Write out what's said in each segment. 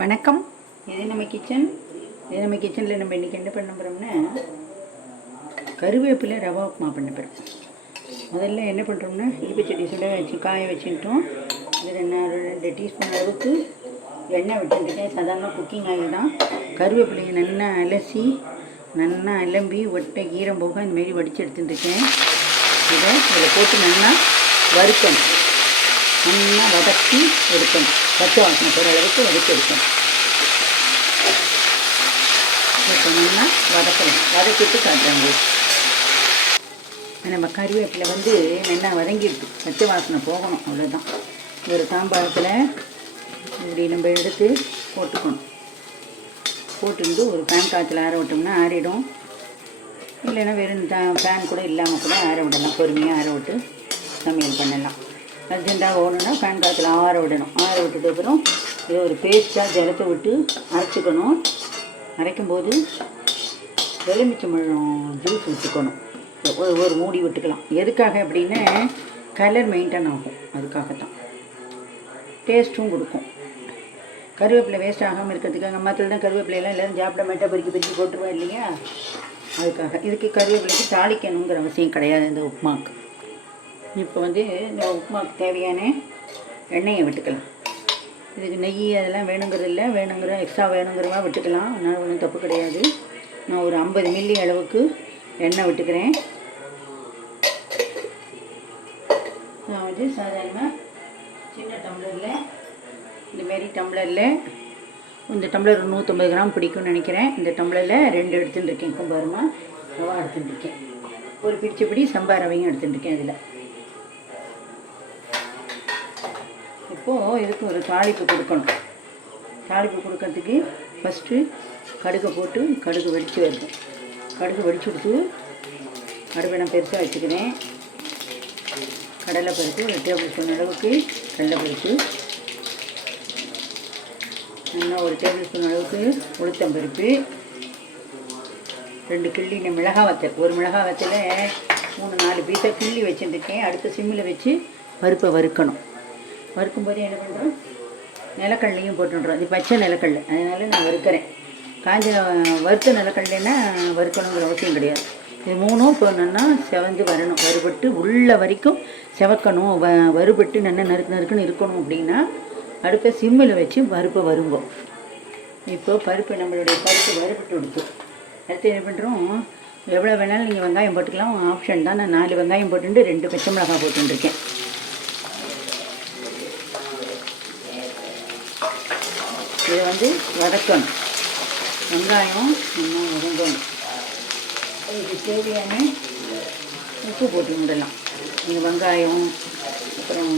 வணக்கம். இது நம்ம கிச்சனில் நம்ம இன்றைக்கி என்ன பண்ண போகிறோம்னா கருவேப்பிலை ரவா உப்புமா பண்ண போகிறோம். முதல்ல என்ன பண்ணுறோம்னா இழுப்புச்சட்டி சுட வச்சு காய வச்சுக்கிட்டோம். இதில் நான் 2 டீஸ்பூன் அளவுக்கு எண்ணெய் விட்டுருக்கேன். சாதாரண குக்கிங் ஆயில் தான். கருவேப்பிலையை நல்லா அலசி நல்லா அலம்பி ஒட்டை ஈரம் போக இந்தமாரி வடித்து எடுத்துட்டுருக்கேன். இதில் போட்டு நல்லா வறுக்கணும், நல்லா வதக்கி எடுக்கணும். பச்சை வாசனை போகிற அளவுக்கு வதக்கி எடுக்கணும். இப்போ நல்லா வதக்கணும், வதக்கிட்டு காட்டுறாங்க. நம்ம கறிவேப்பிலை நல்லா வதங்கிடுது, பச்சை வாசனை போகணும், அவ்வளோதான். ஒரு தாம்பாளத்தில் இப்படி நம்ம எடுத்து போட்டுக்கணும். போட்டுருந்து ஒரு பேன் காய்ச்சல் ஆற விட்டோம்னா ஆறிடும். இல்லைன்னா வெறும் பேன் கூட இல்லாமல் கூட ஆற விடலாம். பொறுமையாக ஆற விட்டு சமையல் பண்ணலாம். அர்ஜென்ட்டாக ஓடணுன்னா பேன் காய்ச்சல் ஆற விடணும். ஆற விட்டுட்டு அப்புறம் இதை ஒரு பேஸ்ட்டாக ஜலத்தை விட்டு அரைச்சிக்கணும். அரைக்கும்போது எலுமிச்சம்பழம் ஜூஸ் விட்டுக்கணும். ஒரு மூடி விட்டுக்கலாம். எதுக்காக அப்படின்னா கலர் மெயின்டைன் ஆகும், அதுக்காகத்தான். டேஸ்ட்டும் கொடுக்கும். கருவேப்பிலை வேஸ்ட் ஆகாமல் இருக்கிறதுக்காக. மற்றது தான் கருவேப்பிலையெல்லாம் எல்லோரும் சாப்பிட மாட்டா பொறுக்கி போட்டுருவோம் இல்லையா, அதுக்காக. இதுக்கு கருவேப்பிலைக்கு தாளிக்கணுங்கிற அவசியம் கிடையாது இந்த உப்புமாவுக்கு. இப்போ இந்த உப்புமாவுக்கு தேவையான எண்ணெயை விட்டுக்கலாம். இதுக்கு நெய் அதெல்லாம் வேணுங்கிறது இல்லை, வேணுங்கிற எக்ஸ்ட்ரா வேணுங்கிறவா விட்டுக்கலாம். அதனால் ஒன்றும் தப்பு கிடையாது. நான் ஒரு 50 மில்லி அளவுக்கு எண்ணெய் விட்டுக்கிறேன். நான் சாதாரணமாக சின்ன டம்ளரில் இந்தமாரி டம்ளரில் இந்த டம்ளர் 150 கிராம் பிடிக்கும்னு நினைக்கிறேன். இந்த டம்ளரில் 2 எடுத்துட்டுருக்கேன். கும்பாரமாக ரவா எடுத்துட்டுருக்கேன். ஒரு பிடி சம்பா ரவையும் எடுத்துட்டுருக்கேன். இதில் இப்போது இதுக்கு ஒரு தாளிப்பு கொடுக்கணும். தாளிப்பு கொடுக்கறதுக்கு ஃபஸ்ட்டு கடுகை போட்டு கடுகு வெடித்து வருது. கடுகு வெடிச்சு கொடுத்து அடுப்பை நான் பெருசாக வச்சுக்கிறேன். கடலைப்பருப்பு 1 டேபிள் ஸ்பூன் அளவுக்கு கடலைப்பருப்பு, இன்னும் 1 டேபிள் ஸ்பூன் அளவுக்கு உளுத்தம்பருப்பு, 2 கிள்ளின மிளகாய் வத்தல். ஒரு மிளகாய் வத்தலை 3-4 பீஸாக கிள்ளி வச்சுருக்கேன். அடுத்த சிம்மில் வச்சு பருப்பை வறுக்கணும். வறுக்கும்போது என்ன பண்ணுறோம், நிலக்கடலையும் போட்டுடுறோம். இது பச்சை நிலக்கடலை, அதனால் நான் வறுக்கிறேன். காஞ்ச வறுத்த நிலக்கடலைன்னா வறுக்கணுங்கிற அவசியம் கிடையாது. இது 3ம் போடணுன்னா செவந்து வரணும். வறுபட்டு உள்ள வரைக்கும் செவக்கணும். வறுபட்டு நல்லா நறுக்குன்னு இருக்கணும். அப்படின்னா அடுப்பை சிம்மில் வச்சு பருப்பை வரும்போம். இப்போது பருப்பு நம்மளுடைய பருப்பு வறுபட்டு கொடுத்து அடுத்து என்ன பண்ணுறோம், எவ்வளோ வேணாலும் நீங்கள் வெங்காயம் போட்டுக்கலாம், ஆப்ஷன் தான். நான் 4 வெங்காயம் போட்டுட்டு 2 பச்சை மிளகாய் போட்டுருக்கேன். இதை வதக்கணும். வெங்காயம் இன்னும் வதங்கணும். இதுக்கு தேவையான உப்பு போட்டு விடலாம். இந்த வெங்காயம் அப்புறம்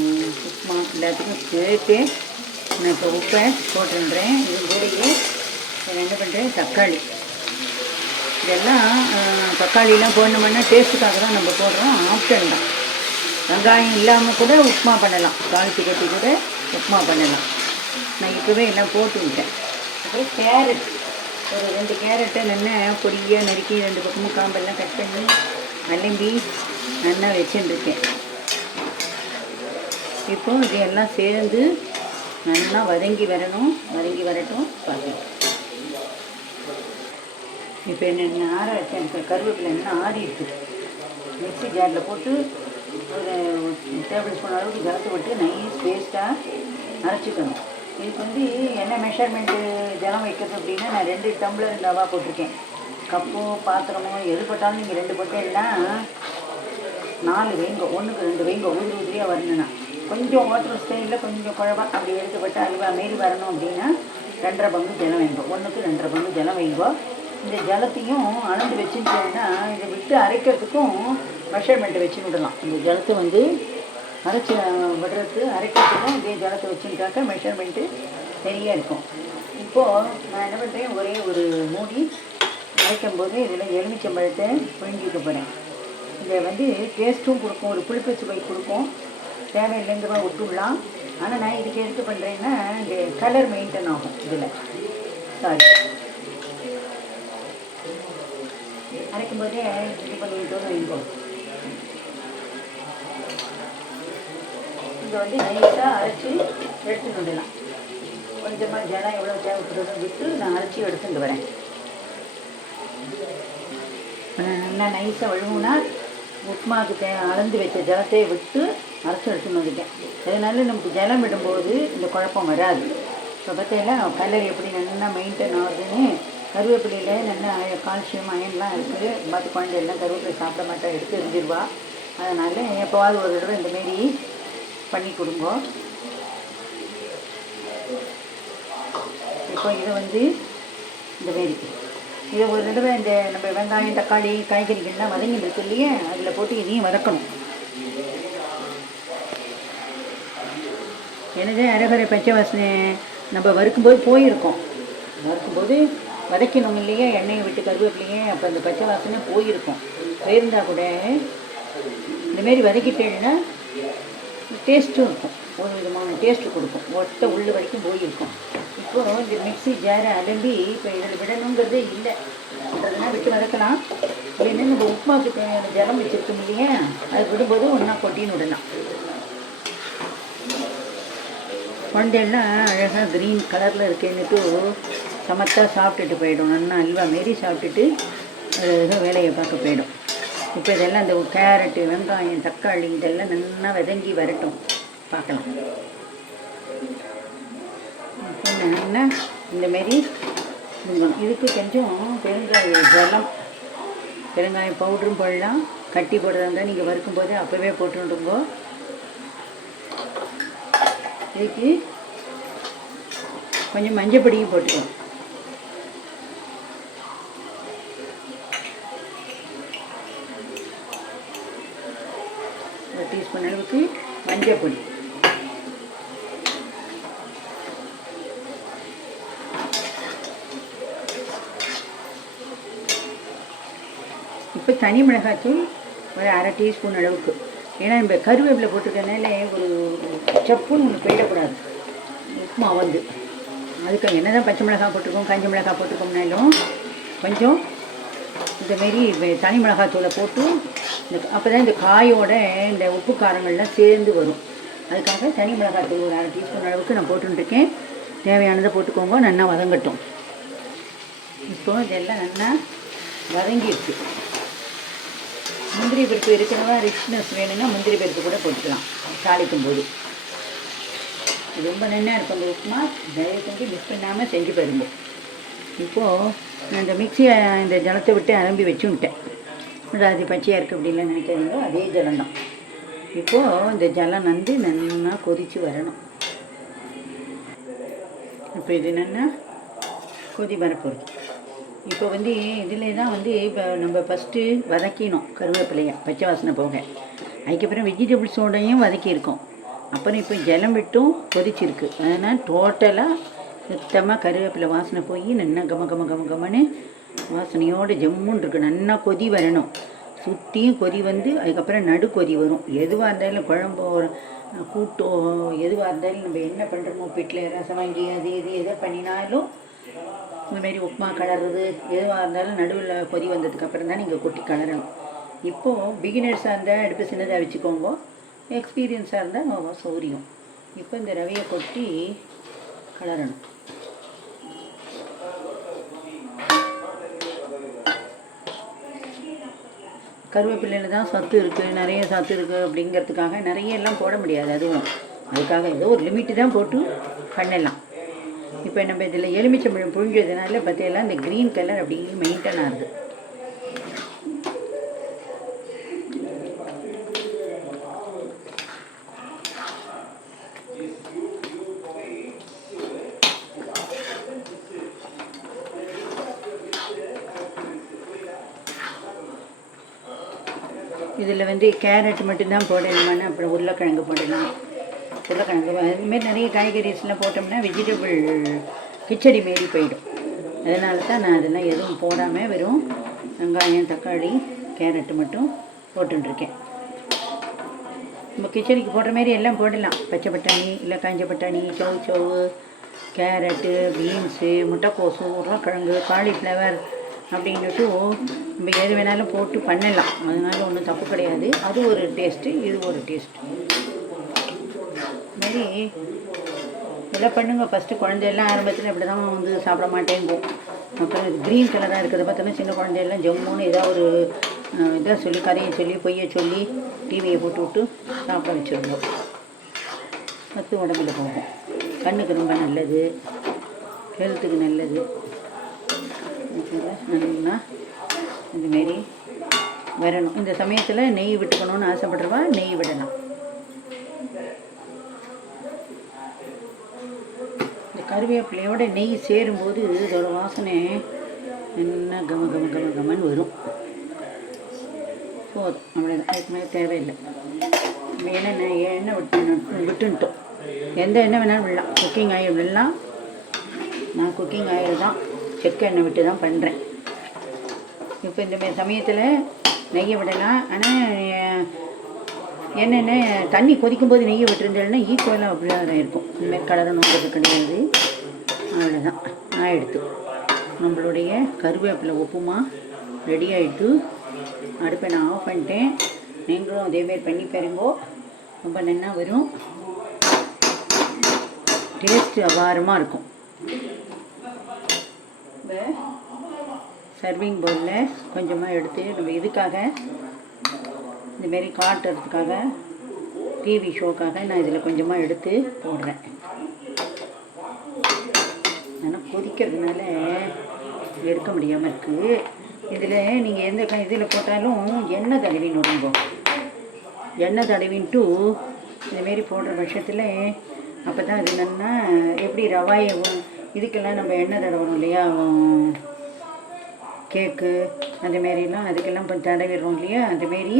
உப்புமா எல்லாத்துக்கும் சேர்த்து நான் இப்போ உப்பை போட்டுன்றேன். இது கூடயே நான் என்ன பண்ணுறேன், தக்காளி. இதெல்லாம் தக்காளிலாம் போடணும்னா டேஸ்ட்டுக்காக தான் நம்ம போடுறோம், ஆப்ஷன் தான். வெங்காயம் இல்லாமல் கூட உப்புமா பண்ணலாம், தாளித்து கட்டி கூட உப்புமா பண்ணலாம். நான் இப்போவே எல்லாம் போட்டு விட்டேன். அப்புறம் கேரட், ஒரு 2 கேரட்டை நல்லா பொடியாக நறுக்கி 2 பக்கமும் காம்பெல்லாம் கட் பண்ணி அலம்பி நல்லா வச்சுருக்கேன். இப்போது இது எல்லாம் சேர்ந்து நல்லா வதங்கி வரட்டும் பார்க்கலாம். இப்போ என்ன ஆற வச்சேன், எனக்கு கருவேப்பிலை என்ன ஆறி இருக்குது. மிக்ஸி ஜாரில் போட்டு ஒரு டேபிள் ஸ்பூன் அளவுக்கு ஜலத்தை போட்டு நைஸ் பேஸ்ட்டாக அரைச்சிக்கணும். இதுக்கு என்ன மெஷர்மெண்ட்டு ஜலம் வைக்கிறது அப்படின்னா, நான் 2 டம்ளர் ரவா போட்டிருக்கேன். கப்போ பாத்திரமோ எது போட்டாலும் நீங்கள் 2 போட்டேன்னா 4 வைங்க, 1க்கு 2 வைங்க. உதிரியாக வரணுன்னா கொஞ்சம் வாட்டர் ஸ்டைலில் கொஞ்சம் குழவா அப்படி எடுத்துப்பட்டு அல்வா மாரி வரணும் அப்படின்னா 2.5 பங்கு ஜலம் வைங்கோ. 1க்கு 2.5 பங்கு ஜலம் வைங்கோ. இந்த ஜலத்தையும் அளந்து வச்சுட்டோம்னா இதை விட்டு அரைக்கிறதுக்கும் மெஷர்மெண்ட்டை வச்சு விடலாம். இந்த ஜலத்தை அரைச்சி விடுறது அரைக்கிறதுக்கும் இதே ஜலத்தை வச்சுட்டாக்க மெஷர்மெண்ட்டு சரியாக இருக்கும். இப்போது நான் என்ன பண்ணுறேன், ஒரே ஒரு மூடி அரைக்கும்போது இதில் எலுமிச்சம்பழத்தை புழிஞ்சிக்க போகிறேன். இதை டேஸ்ட்டும் கொடுக்கும், ஒரு புளிப்பு சுவை கொடுக்கும். தேவையில்லைங்கிறவா விட்டுடலாம். ஆனால் நான் இதுக்கு எடுத்து பண்ணுறேன்னா இந்த கலர் மெயின்டைன் ஆகும். இதில் அரைக்கும்போதே இது பண்ணிக்கிட்டோன்னு வைங்கோ. இதை நைஸாக அரைச்சி எடுத்துன்னு விடலாம். கொஞ்சமாக ஜலம் எவ்வளோ தேவைப்படுறதும் விட்டு நான் அரைச்சி எடுத்துட்டு வரேன். நல்லா நைஸாக வழுவுனா உப்புமாவுக்கு அளந்து வச்ச ஜலத்தை விட்டு அரைச்சி எடுத்துன்னு வந்துட்டேன். அதனால நமக்கு ஜலம் விடும்போது இந்த குழப்பம் வராது. இப்போ பார்த்தீங்கன்னா கலர் எப்படி நல்லா மெயின்டைன் ஆகுதுன்னு. கருவேப்பிலையில் நல்லா கால்சியம் அயன்லாம் இருக்குது. பார்த்து குழந்தையெல்லாம் கருவேப்பிலை சாப்பிட மாட்டா, எடுத்து எரிஞ்சிருவா. அதனால் எப்போவாது ஒரு தடவை இந்தமாரி பண்ணி கொடுங்க. இப்போ இதை இந்தமாரி இதை ஒரு தடவை இந்த நம்ம வெங்காயம் தக்காளி காய்கறிகள்லாம் வதங்கிட்டு இருக்கு இல்லையே, அதில் போட்டு இதையும் வதக்கணும். எனது அரகரை பச்சை வாசனை நம்ம வறுக்கும்போது போயிருக்கோம். வறுக்கும்போது வதக்கணும் இல்லையா, எண்ணெயை விட்டு கருவேப்பிலையே, அப்போ அந்த பச்சை வாசனை போயிருந்தால் கூட இந்தமாரி வதக்கிட்டேன்னா டேஸ்ட்டும் இருக்கும். ஒரு விதமான டேஸ்ட்டு கொடுக்கும். ஒட்ட உள்ள வரைக்கும் போயிருக்கும். இப்போது இந்த மிக்ஸி ஜாரை அலம்பி இப்போ இதில் விடணுங்கிறதே இல்லைன்றதுனா விட்டு வதக்கலாம். இல்லைன்னா நம்ம உப்புமாவுக்கு தேவையான ஜலம் வச்சுருக்கோம் இல்லையா, அது விடும்போது ஒன்றா கொட்டின்னு விடலாம். குழந்தையெல்லாம் அழகாக க்ரீன் கலரில் இருக்கேன்னுட்டு சமத்தாக சாப்பிட்டுட்டு போயிடும். நல்லா அல்வா மாரி சாப்பிட்டுட்டு அழகாக வேலையை பார்க்க போயிடும். இப்போ இதெல்லாம் இந்த கேரட்டு வெங்காயம் தக்காளி இதெல்லாம் நல்லா வதங்கி வரட்டும், பார்க்கலாம். நல்லா இந்தமாரி இதுக்கு கொஞ்சம் பெருங்காயம் பவுடரும் போடலாம். கட்டி போடுறதா இருந்தால் நீங்கள் வறுக்கும்போது அப்போவே போட்டுருங்கோ. இதுக்கு கொஞ்சம் மஞ்சள் பொடியும் போட்டுக்கலாம். ஒரு டீஸ்பூன் அளவுக்கு மஞ்சள் பொடி. இப்போ தனி மிளகாய்த்தூள் ஒரு அரை டீஸ்பூன் அளவுக்கு. ஏன்னா நம்ம கருவேப்பிலை போட்டிருக்கனால ஒரு சப்புன்னு ஒன்று போயிடக்கூடாது உப்புமா அதுக்கு என்ன தான் பச்சை மிளகாய் போட்டிருக்கோம் காஞ்ச மிளகாய் போட்டிருக்கோம்னாலும் கொஞ்சம் இந்தமாரி தனி மிளகாத்தூளை போட்டு அப்போ தான் இந்த காயோட இந்த உப்பு காரங்கள்லாம் சேர்ந்து வரும். அதுக்காக தனி மிளகாத்தூள் ஒரு அரை டீஸ்பூன் அளவுக்கு நான் போட்டுருக்கேன். தேவையானதை போட்டுக்கோங்க. நல்லா வதங்கட்டும். இப்போது இதெல்லாம் நல்லா வதங்கிடுச்சு. முந்திரி பருப்பு இருக்கிறவா ரிச்னஸ் வேணும்னா முந்திரி பருப்பு கூட போட்டுக்கலாம் தாளிக்கும் போது. ரொம்ப நல்லா இருக்கும் அந்த உப்புமா. தயவு செஞ்சு மிஸ் பண்ணாமல் செஞ்சு பாருங்க. இப்போது நான் இந்த மிக்சியை இந்த ஜலத்தை விட்டு அலம்பி வச்சுட்டேன். அது பச்சையாக இருக்குது அப்படின்லாம் நினைக்காதீங்க, அதே ஜலம்தான். இப்போது இந்த ஜலம் நல்லா கொதித்து வரணும். இப்போ இது என்னென்னா கொதி வரப்போகுது. இப்போ இதிலே தான் இப்போ நம்ம ஃபஸ்ட்டு வதக்கினோம் கருவேப்பிலையை பச்சை வாசனை போக. அதுக்கப்புறம் வெஜிடபிள்ஸோடையும் வதக்கியிருக்கோம். அப்புறம் இப்போ ஜலம் விட்டும் கொதிச்சிருக்கு. அதனால் டோட்டலாக சுத்தமாக கருவேப்பிலை வாசனை போய் நல்லா கமன்னு வாசனையோடு ஜம்முன்னு இருக்குது. நல்லா கொதி வரணும். சுற்றியும் கொதி அதுக்கப்புறம் நடு கொதி வரும். எதுவாக இருந்தாலும் குழம்போ கூட்டோ எதுவாக இருந்தாலும் நம்ம என்ன பண்ணுறோமோ வீட்டில் ரசம் வாங்கி அது இது எதை பண்ணினாலும் இந்தமாரி உப்புமா கலர்றது எதுவாக இருந்தாலும் நடுவில் கொதி வந்ததுக்கப்புறம் தான் நீங்கள் கொட்டி கலரணும். இப்போது பிகினர்ஸாக இருந்தால் அடுப்பு சின்னதாக வச்சுக்கோங்க. எக்ஸ்பீரியன்ஸாக இருந்தால் சௌரியம். இப்போ இந்த ரவையை கொட்டி கலரணும். கருவேப்பிலையில் தான் சத்து இருக்குது, நிறைய சத்து இருக்குது அப்படிங்கிறதுக்காக நிறைய எல்லாம் போட முடியாது. அதுக்காக ஏதோ ஒரு லிமிட்டு தான் போட்டு பண்ணலாம். இப்போ நம்ம இதில் எலுமிச்சம்பழம் புழிஞ்சதுனால பார்த்தீங்கன்னா இந்த க்ரீன் கலர் அப்படி மெயின்டைன் ஆகுது. இதில் கேரட் மட்டும்தான் போடணுமான்னு அப்புறம் உருளைக்கிழங்கு போடலாம். உருளைக்கிழங்கு அதுமாரி நிறைய காய்கறிஸ்லாம் போட்டோம்னா வெஜிடபிள் கிச்சடி மாரி போயிடும். அதனால தான் நான் அதெல்லாம் எதுவும் போடாமல் வெறும் வெங்காயம் தக்காளி கேரட்டு மட்டும் போட்டுருக்கேன். நம்ம கிச்சடிக்கு போடுற மாரி எல்லாம் போடலாம். பச்சை பட்டாணி இல்லை காஞ்ச பட்டாணி சவு கேரட்டு பீன்ஸு முட்டைக்கோசு உருளைக்கிழங்கு காலிஃப்ளவர் அப்படின்னுட்டு நம்ம எது வேணாலும் போட்டு பண்ணலாம். அதனால ஒன்றும் தப்பு கிடையாது. அது ஒரு டேஸ்ட்டு, இது ஒரு டேஸ்ட்டு. மாதிரி எல்லாம் பண்ணுங்க. ஃபஸ்ட்டு குழந்தையெல்லாம் ஆரம்பத்தில் இப்படி தான் வந்து சாப்பிட மாட்டேங்கும். அப்புறம் இது க்ரீன் கலராக இருக்கிறத பார்த்தோன்னா சின்ன குழந்தையெல்லாம் ஜம்முன்னு ஏதாவது ஒரு இதாக சொல்லி கதையை சொல்லி பொய்யை சொல்லி டிவியை போட்டு விட்டு சாப்பிட வச்சுருந்தோம். சத்து உடம்புல போகும். கண்ணுக்கு ரொம்ப நல்லது, ஹெல்த்துக்கு நல்லது. நல்லா இதுமாரி வரணும். இந்த சமயத்தில் நெய் விட்டுக்கணும்னு ஆசைப்படுறவா நெய் விடலாம். இந்த கருவேப்பிலையோட நெய் சேரும்போது இதோட வாசனை என்ன கம கம கம கமன்னு வரும். போதும், அவ்வளோதான். அதுக்கு மேலே தேவையில்லை. எண்ணெய் விட்டுன்ட்டோம். எந்த எண்ணெய் வேணாலும் விடலாம். குக்கிங் ஆயில் விடலாம். நான் குக்கிங் ஆயில் தான் செக்கு எண்ணெய் விட்டு தான் பண்ணுறேன். இப்போ இந்த சமயத்தில் நெய்யை விடலாம். ஆனால் என்னென்ன தண்ணி கொதிக்கும்போது நெய்யை விட்டுருந்தேன்னா ஈக்குவலாக அப்படியே தான் இருக்கும். இந்தமாதிரி கலரை நோக்கிறது கிடையாது. அவ்வளோதான். ஆகிடுத்து நம்மளுடைய கருவேப்பிலை உப்புமா ரெடி ஆகிட்டு. அடுப்பை நான் ஆஃப் பண்ணிட்டேன். நீங்களும் அதேமாரி பண்ணி பாருங்கோ. ரொம்ப நல்லா வரும். டேஸ்ட்டு அபாரமாக இருக்கும். சர்விங் பவுலில் கொஞ்சமாக எடுத்து நம்ம இதுக்காக இந்தமாரி காட்டுறதுக்காக டிவி ஷோக்காக நான் இதில் கொஞ்சமாக எடுத்து போடுறேன். ஆனால் கொதிக்கிறதுனால எடுக்க முடியாமல் இருக்குது. இதில் நீங்கள் எந்த இதில் போட்டாலும் எண்ணெய் தடவின்னு விடுங்கோ. எண்ணெய் தடவின்ட்டு இதுமாரி போடுற பட்சத்தில் அப்போ தான் அது என்னன்னா எப்படி ரவாயை இதுக்கெல்லாம் நம்ம எண்ணெய் தடவணும் இல்லையா, கேக்கு அந்தமாரிலாம் அதுக்கெல்லாம் இப்போ தடவிடுறோம் இல்லையா, அந்தமாரி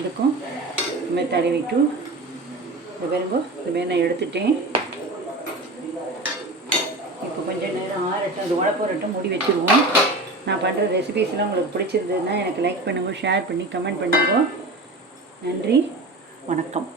இதுக்கும் இதுமாதிரி தடவிட்டு இந்த பாருங்கோ. இதுமாரி நான் எடுத்துட்டேன். இப்போ கொஞ்சம் நேரம் ஆறட்டும், அது உடப்போரட்டும், மூடி வச்சுருவோம். நான் பண்ணுற ரெசிபீஸ்லாம் உங்களுக்கு பிடிச்சிருந்ததுன்னா எனக்கு லைக் பண்ணுங்க, ஷேர் பண்ணி கமெண்ட் பண்ணுங்க. நன்றி, வணக்கம்.